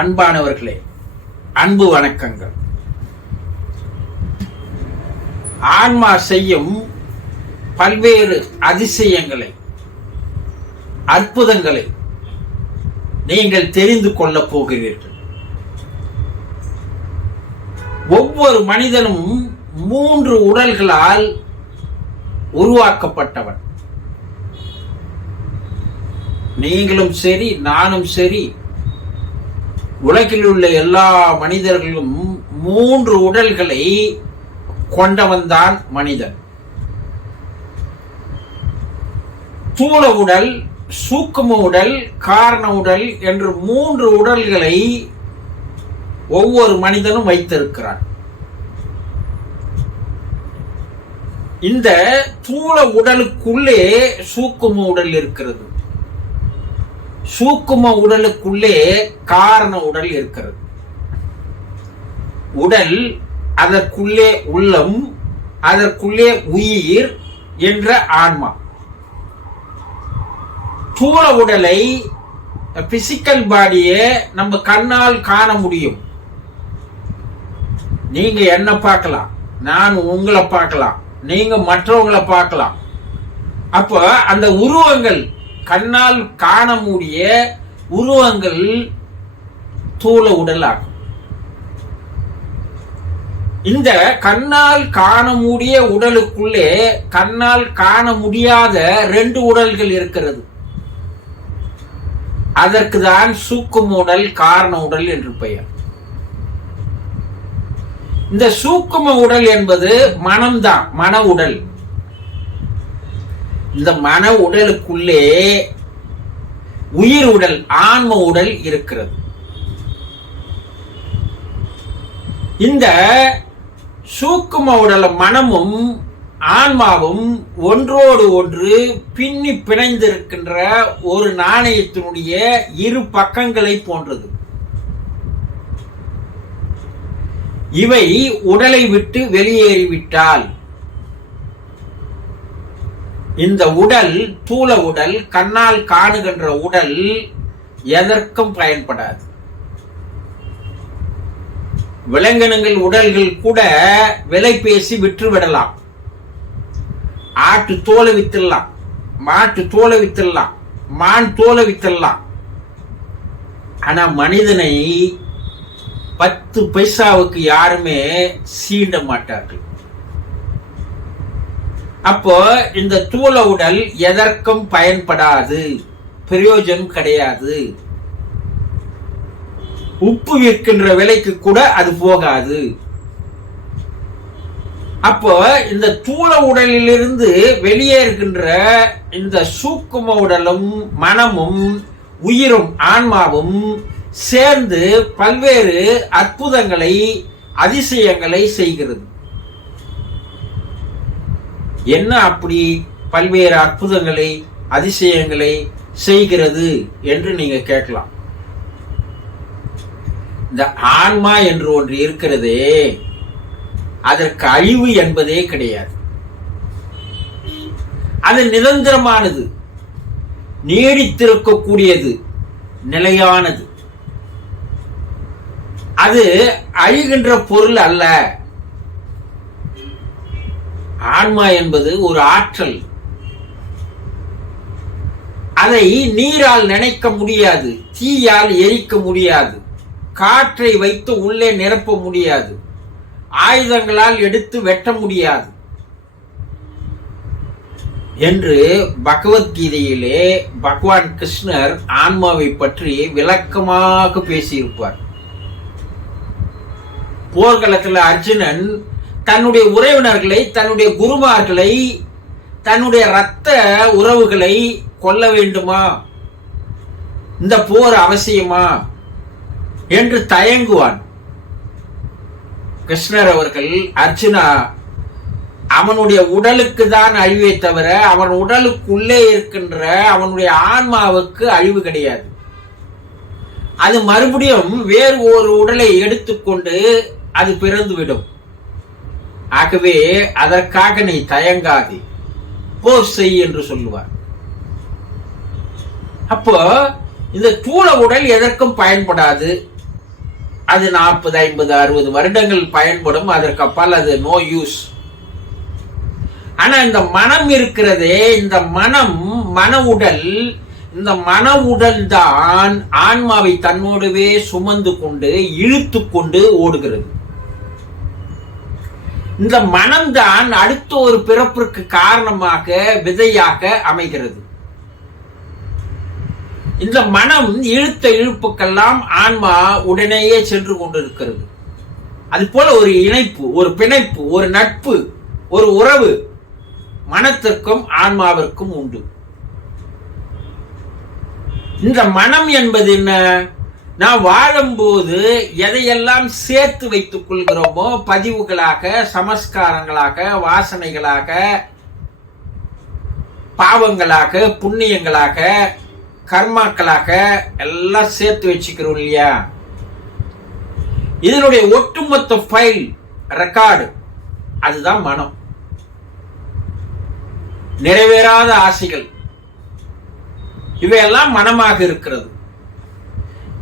அன்பானவர்களே அன்பு வணக்கங்கள். ஆன்மா செய்யும் பல்வேறு அதிசயங்களை அற்புதங்களை நீங்கள் தெரிந்து கொள்ளப் போகிறீர்கள். ஒவ்வொரு மனிதனும் மூன்று உடல்களால் உருவாக்கப்பட்டவன். நீங்களும் சரி நானும் சரி உலகில் உள்ள எல்லா மனிதர்களும் மூன்று உடல்களை கொண்டவன்தான் மனிதன். தூள உடல் சூக்கும உடல் காரண உடல் என்று மூன்று உடல்களை ஒவ்வொரு மனிதனும் வைத்திருக்கிறான். இந்த தூள உடலுக்குள்ளே சூக்கும உடல் இருக்கிறது. சூக்கும உடலுக்குள்ளே காரண உடல் இருக்கிறது. உடல் அதற்குள்ளே உள்ளம் அதற்குள்ளே உயிர் என்ற ஆன்மா. தூள உடலை பிசிக்கல் பாடியை நம்ம கண்ணால் காண முடியும். நீங்க என்ன பார்க்கலாம்? நான் உங்களை பார்க்கலாம். நீங்க மற்றவங்களை பார்க்கலாம். அப்போ அந்த உருவங்கள் கண்ணால் காண முடிய உருவங்கள் தூள உடலாகும் இந்த கண்ணால் காண முடிய உடலுக்குள்ளே கண்ணால் காண முடியாத ரெண்டு உடல்கள் இருக்கிறது. அதற்கு தான் சூக்கும் உடல் காரண உடல் என்று பெயர். இந்த சூக்கும உடல் என்பது மனம்தான் மன உடல். இந்த மன உடலுக்குள்ளே உயிர் உடல் ஆன்ம உடல் இருக்கிறது. இந்த சூக்கும உடல மனமும் ஆன்மாவும் ஒன்றோடு ஒன்று பின்னி பிணைந்திருக்கின்ற ஒரு நாணயத்தினுடைய இரு பக்கங்களை போன்றது. இவை உடலை விட்டு வெளியேறிவிட்டால் இந்த உடல் தூள உடல் கண்ணால் காணுகின்ற உடல் எதற்கும் பயன்படாது. விலங்கினங்கள் உடல்கள் கூட விலை பேசி விற்று விடலாம் ஆட்டு தோலை வித்துடலாம் மாட்டு தோலை வித்துடலாம் மான் தோலை வித்துடலாம். ஆனா மனிதனை பத்து பைசாவுக்கு யாருமே சீண்ட மாட்டார்கள். அப்போ இந்த தூள உடல் எதற்கும் பயன்படாது. பிரயோஜனம் கிடையாது. உப்பு விற்கின்ற விலைக்கு கூட அது போகாது. அப்போ இந்த தூள உடலிலிருந்து வெளியேறுகின்ற இந்த சூக்கும உடலும் மனமும் உயிரும் ஆன்மாவும் சேர்ந்து பல்வேறு அற்புதங்களை அதிசயங்களை செய்கிறது. என்ன அப்படி பல்வேறு அற்புதங்களை அதிசயங்களை செய்கிறது என்று நீங்க கேட்கலாம். இந்த ஆன்மா என்று ஒன்று இருக்கிறதே அதற்கு அழிவு என்பதே கிடையாது. அது நிரந்தரமானது நீடித்திருக்கக்கூடியது நிலையானது. அது அழிகின்ற பொருள் அல்ல. ஆன்மா என்பது ஒரு ஆற்றல். அதை நீரால் நினைக்க முடியாது தீயால் எரிக்க முடியாது காற்றை வைத்து உள்ளே நிரப்ப முடியாது ஆயுதங்களால் எடுத்து வெட்ட முடியாது என்று பகவத்கீதையிலே பகவான் கிருஷ்ணர் ஆன்மாவை பற்றி விளக்கமாக பேசியிருப்பார். போர்க்களத்தில் அர்ஜுனன் தன்னுடைய உறவினர்களை தன்னுடைய குருமார்களை தன்னுடைய இரத்த உறவுகளை கொல்ல வேண்டுமா? இந்த போர் அவசியமா? என்று தயங்குவான். கிருஷ்ணர் அவர்கள் அர்ஜுனா அவனுடைய உடலுக்கு தான் அழிவை தவிர அவன் உடலுக்குள்ளே இருக்கின்ற அவனுடைய ஆன்மாவுக்கு அழிவு கிடையாது. அது மறுபடியும் வேறு ஒரு உடலை எடுத்துக்கொண்டு அது பிறந்துவிடும். ஆகவே அதற்காக நீ தயங்காதே. போ செய் என்று சொல்லுவார். அப்போ இந்த தூள உடல் எதற்கும் பயன்படாது. அது நாற்பது ஐம்பது அறுபது வருடங்கள் பயன்படும். அதற்கு அப்பால் அது நோ யூஸ் ஆனா இந்த மனம் இருக்கிறதே இந்த மனம் மன உடல் இந்த மன உடல் தான் ஆன்மாவை தன்னோடவே சுமந்து கொண்டு இழுத்து கொண்டு ஓடுகிறது. இந்த மனம்தான் அடுத்த ஒரு பிறப்பிற்கு காரணமாக விதையாக அமைகிறது. இந்த மனம் இழுத்த இழுப்புக்கெல்லாம் ஆன்மா உடனேயே சென்று கொண்டிருக்கிறது. அது போல ஒரு இணைப்பு ஒரு பிணைப்பு ஒரு நட்பு ஒரு உறவு மனத்திற்கும் ஆன்மாவிற்கும் உண்டு. இந்த மனம் என்பது என்ன? நாம் வாழும்போது எதையெல்லாம் சேர்த்து வைத்துக் கொள்கிறோமோ பதிவுகளாக சமஸ்காரங்களாக வாசனைகளாக பாவங்களாக புண்ணியங்களாக கர்மாக்களாக எல்லாம் சேர்த்து வச்சுக்கிறோம் இல்லையா? இதனுடைய ஒட்டுமொத்த ஃபைல் ரெக்கார்டு அதுதான் மனம். நிறைவேறாத ஆசைகள். இவையெல்லாம் மனமாக இருக்கிறது.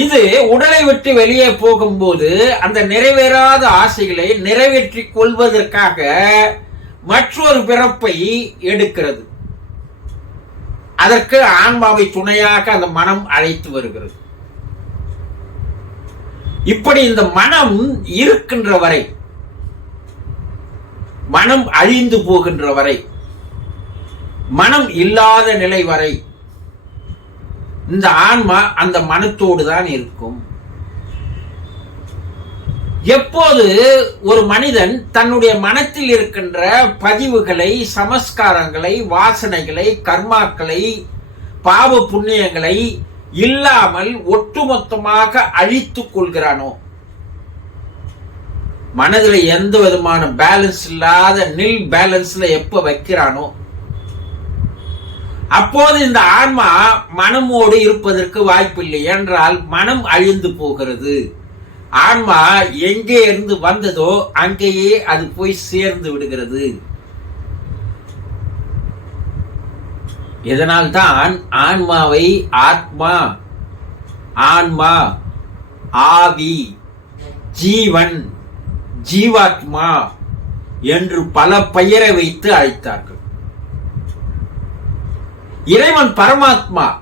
இது உடலை விட்டு வெளியே போகும்போது அந்த நிறைவேறாத ஆசைகளை நிறைவேற்றிக் கொள்வதற்காக மற்றொரு பிறப்பை எடுக்கிறது. அதற்கு ஆன்மாவை துணையாக அந்த மனம் அழைத்து வருகிறது. இப்படி இந்த மனம் இருக்கின்ற வரை மனம் அழிந்து போகின்ற வரை மனம் இல்லாத நிலை வரை இந்த ஆன்மா அந்த மனத்தோடு தான் இருக்கும். எப்போது ஒரு மனிதன் தன்னுடைய மனத்தில் இருக்கின்ற பதிவுகளை சமஸ்காரங்களை வாசனைகளை கர்மாக்களை பாவ புண்ணியங்களை இல்லாமல் ஒட்டுமொத்தமாக அழித்துக் கொள்கிறானோ? மனதில் எந்த விதமான பேலன்ஸ் இல்லாத நில் பேலன்ஸ்ல எப்ப வைக்கிறானோ? அப்போது இந்த ஆன்மா மனமோடு இருப்பதற்கு வாய்ப்பில்லை என்றால் மனம் அழிந்து போகிறது. ஆன்மா எங்கே இருந்து வந்ததோ அங்கேயே அது போய் சேர்ந்து விடுகிறது. இதனால்தான் ஆன்மாவை ஆத்மா ஆன்மா ஆவி ஜீவன் ஜீவாத்மா என்று பல பெயரை வைத்து அழைத்தார்கள். இறைவன் பரமாத்மா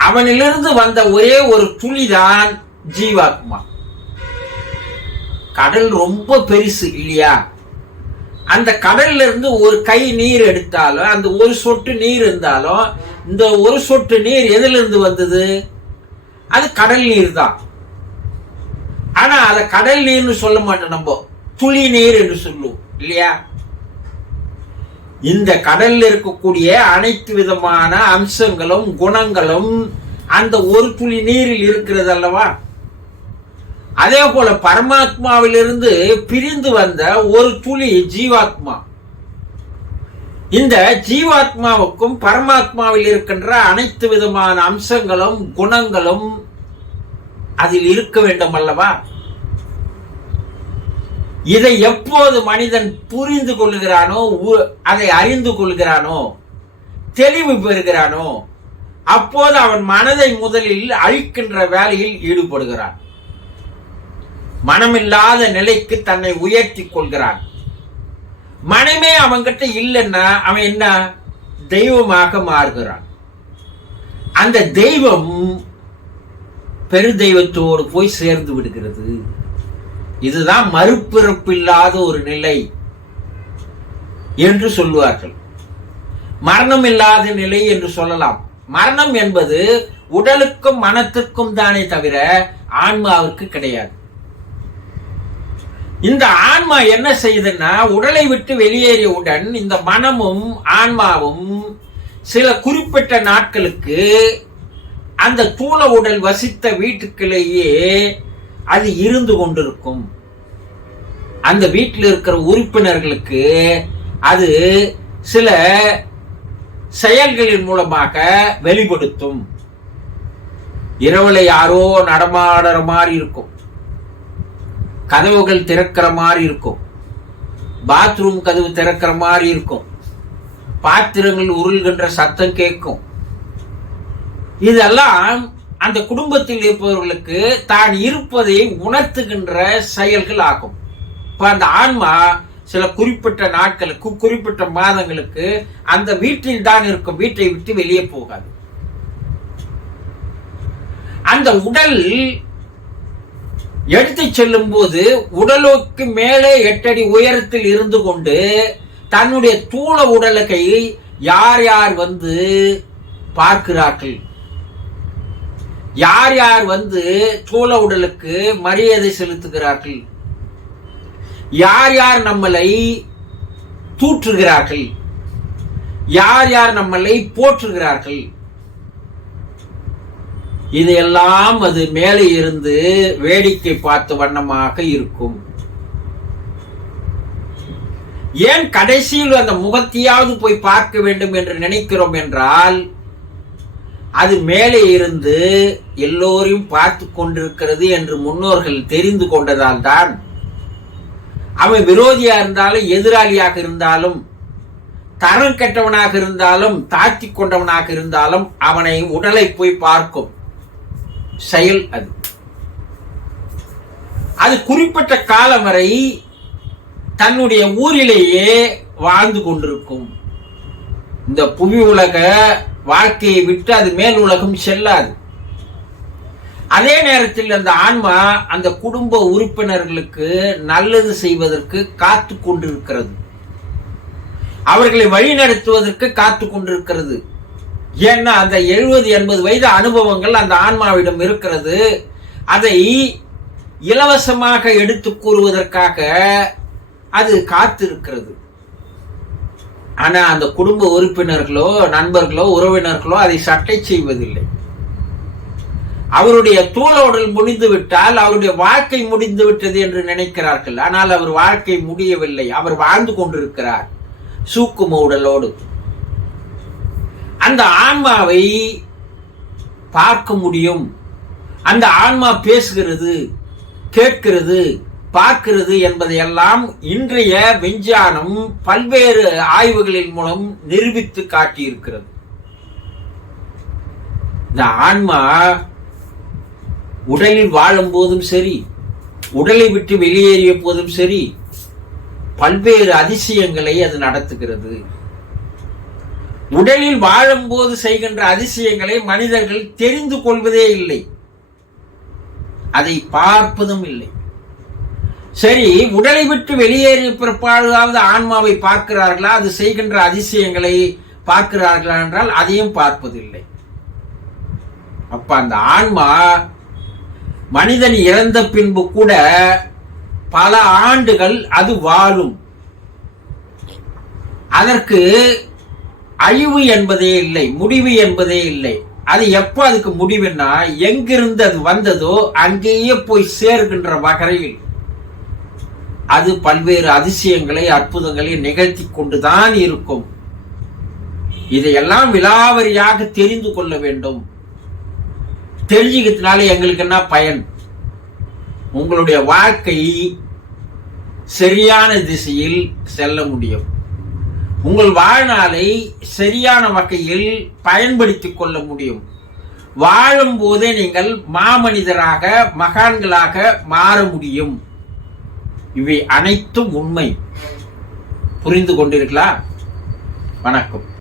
அவனிலிருந்து வந்த ஒரே ஒரு துளிதான் ஜீவாத்மா. கடல் ரொம்ப பெருசு இல்லையா? அந்த கடல்ல இருந்து ஒரு கை நீர் எடுத்தாலும் அந்த ஒரு சொட்டு நீர் இருந்தாலும் இந்த ஒரு சொட்டு நீர் எதுல இருந்து வந்தது? அது கடல் நீர் தான் ஆனா அதை கடல் நீர்னு சொல்ல மாட்டோம் நம்ம. துளி நீர் என்று சொல்லுவோம் இல்லையா? இந்த கடல்ல இருக்கக்கூடிய அனைத்து விதமான அம்சங்களும் குணங்களும் அந்த ஒரு துளி நீரில் இருக்கிறது அல்லவா அதே போல பரமாத்மாவிலிருந்து பிரிந்து வந்த ஒரு துளி ஜீவாத்மா. இந்த ஜீவாத்மாவுக்கும் பரமாத்மாவில் இருக்கின்ற அனைத்து விதமான அம்சங்களும் குணங்களும் அதில் இருக்க வேண்டும் அல்லவா இதை எப்போது மனிதன் புரிந்து கொள்கிறானோ உ- அதை அறிந்து கொள்கிறானோ தெளிவு பெறுகிறானோ அப்போது அவன் மனதை முதலில் அழிக்கின்ற வேலையில் ஈடுபடுகிறான். மனமில்லாத நிலைக்கு தன்னை உயர்த்தி கொள்கிறான். மனமே அவன்கிட்ட இல்லைன்னா அவன் என்ன? தெய்வமாக மாறுகிறான். அந்த தெய்வம் பெருதெய்வத்தோடு போய் சேர்ந்து விடுகிறது. இதுதான் மறுபிறப்பில்லாத ஒரு நிலை என்று சொல்லுவார்கள். மரணம் இல்லாத நிலை என்று சொல்லலாம். மரணம் என்பது உடலுக்கும் மனத்திற்கும் தானே தவிர ஆன்மாவிற்கு கிடையாது. இந்த ஆன்மா என்ன செய்யுதுன்னா உடலை விட்டு வெளியேறியவுடன் இந்த மனமும் ஆன்மாவும் சில குறிப்பிட்ட நாட்களுக்கு அந்த தூள உடல் வசித்த வீட்டுக்குள்ளேயே அது இருந்து கொண்டிருக்கும். அந்த வீட்டில் இருக்கிற உறுப்பினர்களுக்கு அது சில செயல்களின் மூலமாக வெளிப்படுத்தும். இரவுல யாரோ நடமாடுற மாதிரி இருக்கும். கதவுகள் திறக்கிற மாதிரி இருக்கும். பாத்ரூம் கதவு திறக்கிற மாதிரி இருக்கும். பாத்திரங்கள் உருள்கின்ற சத்தம் கேட்கும். இதெல்லாம் அந்த குடும்பத்தில் இருப்பவர்களுக்கு தான் இருப்பதை உணர்த்துகின்ற செயல்கள் ஆகும். இப்ப அந்த ஆன்மா சில குறிப்பிட்ட நாட்களுக்கு குறிப்பிட்ட மாதங்களுக்கு அந்த வீட்டில் தான் இருக்கும். வீட்டை விட்டு வெளியே போகாது. அந்த உடல் எடுத்து செல்லும் போது உடலுக்கு மேலே எட்டடி உயரத்தில் இருந்து கொண்டு தன்னுடைய தூள உடலுக்கை யார் யார் வந்து பார்க்கிறார்கள்? யார் யார் வந்து தூள உடலுக்கு மரியாதை செலுத்துகிறார்கள்? யார் யார் நம்மளை தூற்றுகிறார்கள்? யார் யார் நம்மளை போற்றுகிறார்கள்? இதையெல்லாம் அது மேலே இருந்து வேடிக்கை பார்த்த வண்ணமாக இருக்கும். ஏன் கடைசியில் அந்த முகத்தையாவது போய் பார்க்க வேண்டும் என்று நினைக்கிறோம் என்றால் அது மேலே இருந்து எல்லோரையும் பார்த்து கொண்டிருக்கிறது என்று முன்னோர்கள் தெரிந்து கொண்டதால் தான் அவன் விரோதியா இருந்தாலும் எதிராளியாக இருந்தாலும் தரம் கெட்டவனாக இருந்தாலும் தாழ்த்தி கொண்டவனாக இருந்தாலும் அவனை உடலை போய் பார்க்கும் செயல் அது. அது குறிப்பிட்ட காலம் வரை தன்னுடைய ஊரிலேயே வாழ்ந்து கொண்டிருக்கும். இந்த புவி உலக வாழ்க்கையை விட்டு அது மேல் உலகம் செல்லாது. அதே நேரத்தில் அந்த ஆன்மா அந்த குடும்ப உறுப்பினர்களுக்கு நல்லது செய்வதற்கு காத்து கொண்டிருக்கிறது. அவர்களை வழிநடத்துவதற்கு காத்து கொண்டிருக்கிறது. ஏன்னா அந்த எழுபது எண்பது வயது அனுபவங்கள் அந்த ஆன்மாவிடம் இருக்கிறது. அதை இலவசமாக எடுத்து கூறுவதற்காக அது காத்திருக்கிறது. ஆனா அந்த குடும்ப உறுப்பினர்களோ நண்பர்களோ உறவினர்களோ அதை சட்டை செய்வதில்லை. அவருடைய தூளோடல் முடிந்து விட்டால் அவருடைய வாழ்க்கை முடிந்து விட்டது என்று நினைக்கிறார்கள். ஆனால் அவர் வாழ்க்கை முடியவில்லை. அவர் வாழ்ந்து கொண்டிருக்கிறார். சூக்கும உடலோடு அந்த ஆன்மாவை பார்க்க முடியும். அந்த ஆன்மா பேசுகிறது கேட்கிறது பார்க்கிறது என்பதையெல்லாம் இன்றைய விஞ்ஞானம் பல்வேறு ஆய்வுகளின் மூலம் நிரூபித்து காட்டியிருக்கிறது. இந்த ஆன்மா உடலில் வாழும் போதும் சரி உடலை விட்டு வெளியேறிய போதும் சரி பல்வேறு அதிசயங்களை அது நடத்துகிறது. உடலில் வாழும்போது செய்கின்ற அதிசயங்களை மனிதர்கள் தெரிந்து கொள்வதே இல்லை. அதை பார்ப்பதும் இல்லை. சரி உடலை விட்டு வெளியேறிய பிற்பாடாவது ஆன்மாவை பார்க்கிறார்களா? அது செய்கின்ற அதிசயங்களை பார்க்கிறார்களா என்றால் அதையும் பார்ப்பதில்லை. அப்ப அந்த ஆன்மா மனிதன் இறந்த பின்பு கூட பல ஆண்டுகள் அது வாழும். அதற்கு அழிவு என்பதே இல்லை முடிவு என்பதே இல்லை. அது எப்போ அதுக்கு முடிவுன்னா எங்கிருந்து அது வந்ததோ அங்கேயே போய் சேர்கின்ற வகையில். அது பல்வேறு அதிசயங்களை அற்புதங்களை நிகழ்த்தி கொண்டுதான் இருக்கும். இதையெல்லாம் விலாவரியாக தெரிந்து கொள்ள வேண்டும். தெரிஞ்சுக்கிறதுனால எங்களுக்கு என்ன பயன்? உங்களுடைய வாழ்க்கை சரியான திசையில் செல்ல முடியும். உங்கள் வாழ்நாளை சரியான வகையில் பயன்படுத்திக் கொள்ள முடியும். வாழும் போதே நீங்கள் மாமனிதராக மகான்களாக மாற முடியும். இவை அனைத்தும் உண்மை. புரிந்து கொண்டிருக்கலாம்? வணக்கம்.